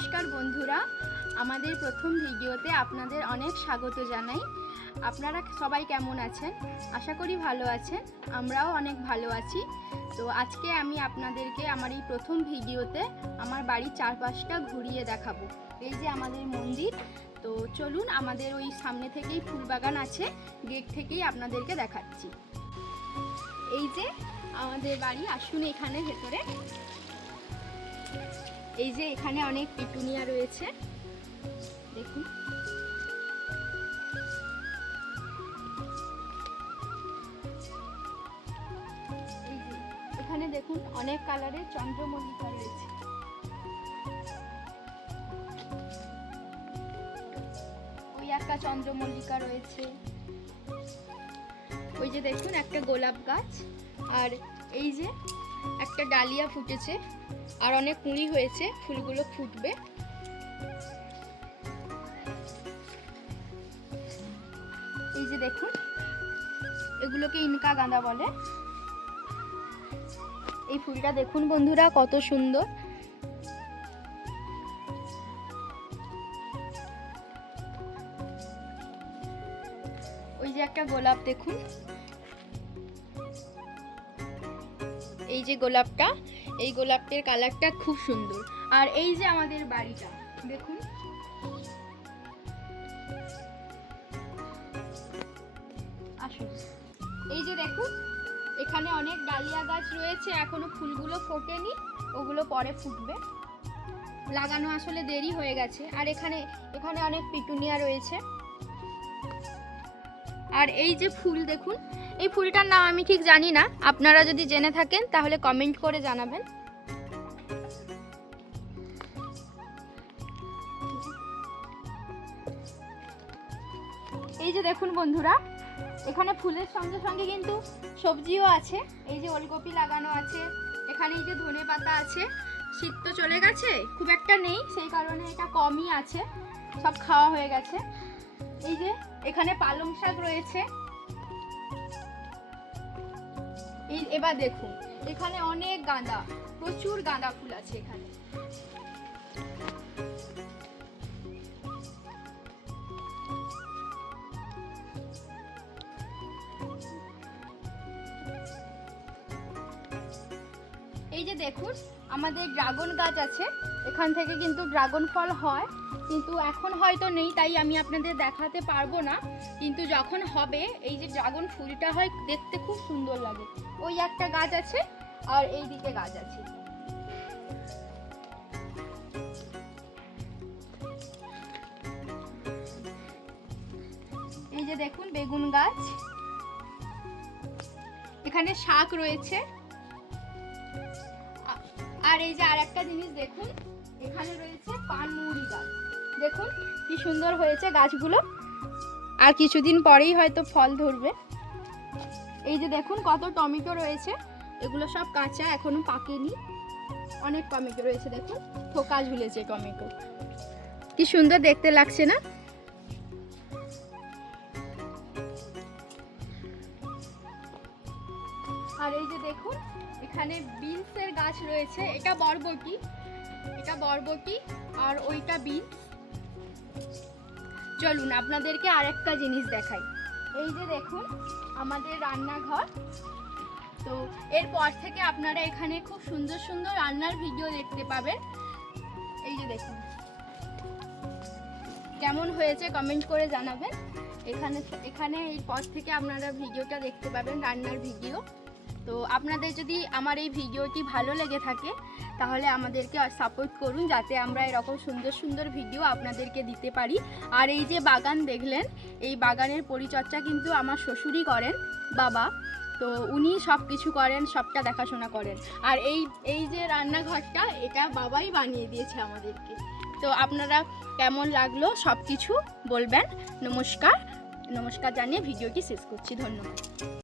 নমস্কার বন্ধুরা, আমাদের প্রথম ভিডিওতে আপনাদের অনেক স্বাগত জানাই। আপনারা সবাই কেমন আছেন? আশা করি ভালো আছেন, আমরাও অনেক ভালো আছি। তো আজকে আমি আপনাদেরকে আমার এই প্রথম ভিডিওতে আমার বাড়ির চারপাশটা ঘুরিয়ে দেখাবো। এই যে আমাদের মন্দির, তো চলুন আমাদের ওই সামনে থেকেই ফুলবাগান আছে, গেট থেকেই আপনাদেরকে দেখাচ্ছি। এই যে আমাদের বাড়ি, আসুন এখানে ভেতরে। এই যে এখানে অনেক পিটুনিয়া রয়েছে, দেখুন। এই যে এখানে দেখুন অনেক কালারের চন্দ্রমল্লিকা রয়েছে। ওই একটা চন্দ্রমল্লিকা রয়েছে, ওই যে দেখুন একটা গোলাপ গাছ, আর এই যে একটা ডালিয়া ফুটেছে, আর অনেক কুঁড়ি হয়েছে, ফুলগুলো ফুটবে। এই যে দেখুন, এগুলোকে ইনকা গাঁদা বলে। এই ফুলটা দেখুন বন্ধুরা কত সুন্দর। ওই যে একটা গোলাপ দেখুন, এই যে গোলাপটা, এই গোলাপের কালারটা খুব সুন্দর। আর এই যে আমাদের বাড়িটা দেখুন, আসুন। এই যে দেখুন এখানে অনেক ডালিয়া গাছ রয়েছে, এখনো ফুলগুলো ফোটেনি, ওগুলো পরে ফুটবে। লাগানো আসলে দেরি হয়ে গেছে। আর এখানে অনেক পিটুনিয়া রয়েছে। আর এই যে ফুল দেখুন, এই ফুলটার নাম আমি ঠিক জানি না, আপনারা যদি জেনে থাকেন তাহলে কমেন্ট করে জানাবেন। এই যে দেখুন বন্ধুরা, এখানে ফুলের সঙ্গে সঙ্গে কিন্তু সবজিও আছে। এই যে ওলকপি লাগানো আছে, এখানে এই যে ধনে পাতা আছে। শীত তো চলে গেছে, খুব একটা নেই, সেই কারণে এটা কমই আছে, সব খাওয়া হয়ে গেছে। এই যে এখানে পালং শাক রয়েছে। এবার দেখুন এখানে অনেক গাঁদা, প্রচুর গাঁদা ফুল আছে এখানে। এই যে দেখুন আমাদের ড্রাগন গাছ আছে, এখান থেকে কিন্তু ড্রাগন ফল হয়, কিন্তু এখন হয়তো নেই, তাই আমি আপনাদের দেখাতে পারবো না। কিন্তু যখন হবে, এই যে ড্রাগন ফুলটা হয়, দেখতে খুব সুন্দর লাগে। ওই একটা গাছ আছে, আর এই দিকে গাছ আছে। এই যে দেখুন বেগুন গাছ, এখানে শাক রয়েছে। আর এই যে আর একটা জিনিস দেখুন, এখানে রয়েছে পানমৌরি গাছ, দেখুন কি সুন্দর হয়েছে গাছগুলো, আর কিছুদিন পরেই হয়তো ফল ধরবে। এই যে দেখুন কত টমেটো রয়েছে, এগুলো সব কাঁচা, এখনো পাকেনি। অনেক টমেটো রয়েছে, দেখুন থোকা ঝুলেছে টমেটো, কি সুন্দর দেখতে লাগছে না? আর এই যে দেখুন এখানে বিনসের গাছ রয়েছে, এটা বরবটি, আর ওইটা বিনস। চলুন আপনাদেরকে আরেকটা জিনিস দেখাই। এই যে দেখুন আমাদের রান্নাঘর, তো এরপর থেকে আপনারা এখানে খুব সুন্দর সুন্দর রান্নার ভিডিও দেখতে পাবেন। এই যে দেখুন কেমন হয়েছে কমেন্ট করে জানাবেন। এখানে এই পর থেকে আপনারা ভিডিওটা দেখতে পাবেন, রান্নার ভিডিও। তো আপনাদের যদি আমার এই ভিডিওটি ভালো লেগে থাকে তাহলে আমাদেরকে সাপোর্ট করুন, যাতে আমরা এরকম সুন্দর সুন্দর ভিডিও আপনাদেরকে দিতে পারি। আর এই যে বাগান দেখলেন, এই বাগানের পরিচর্যা কিন্তু আমার শ্বশুরই করেন, বাবা, তো উনি সব কিছু করেন, সবটা দেখাশোনা করেন। আর এই যে রান্নাঘরটা, এটা বাবাই বানিয়ে দিয়েছে আমাদেরকে। তো আপনারা কেমন লাগলো সব কিছু বলবেন। নমস্কার জানিয়ে ভিডিওটি শেষ করছি, ধন্যবাদ।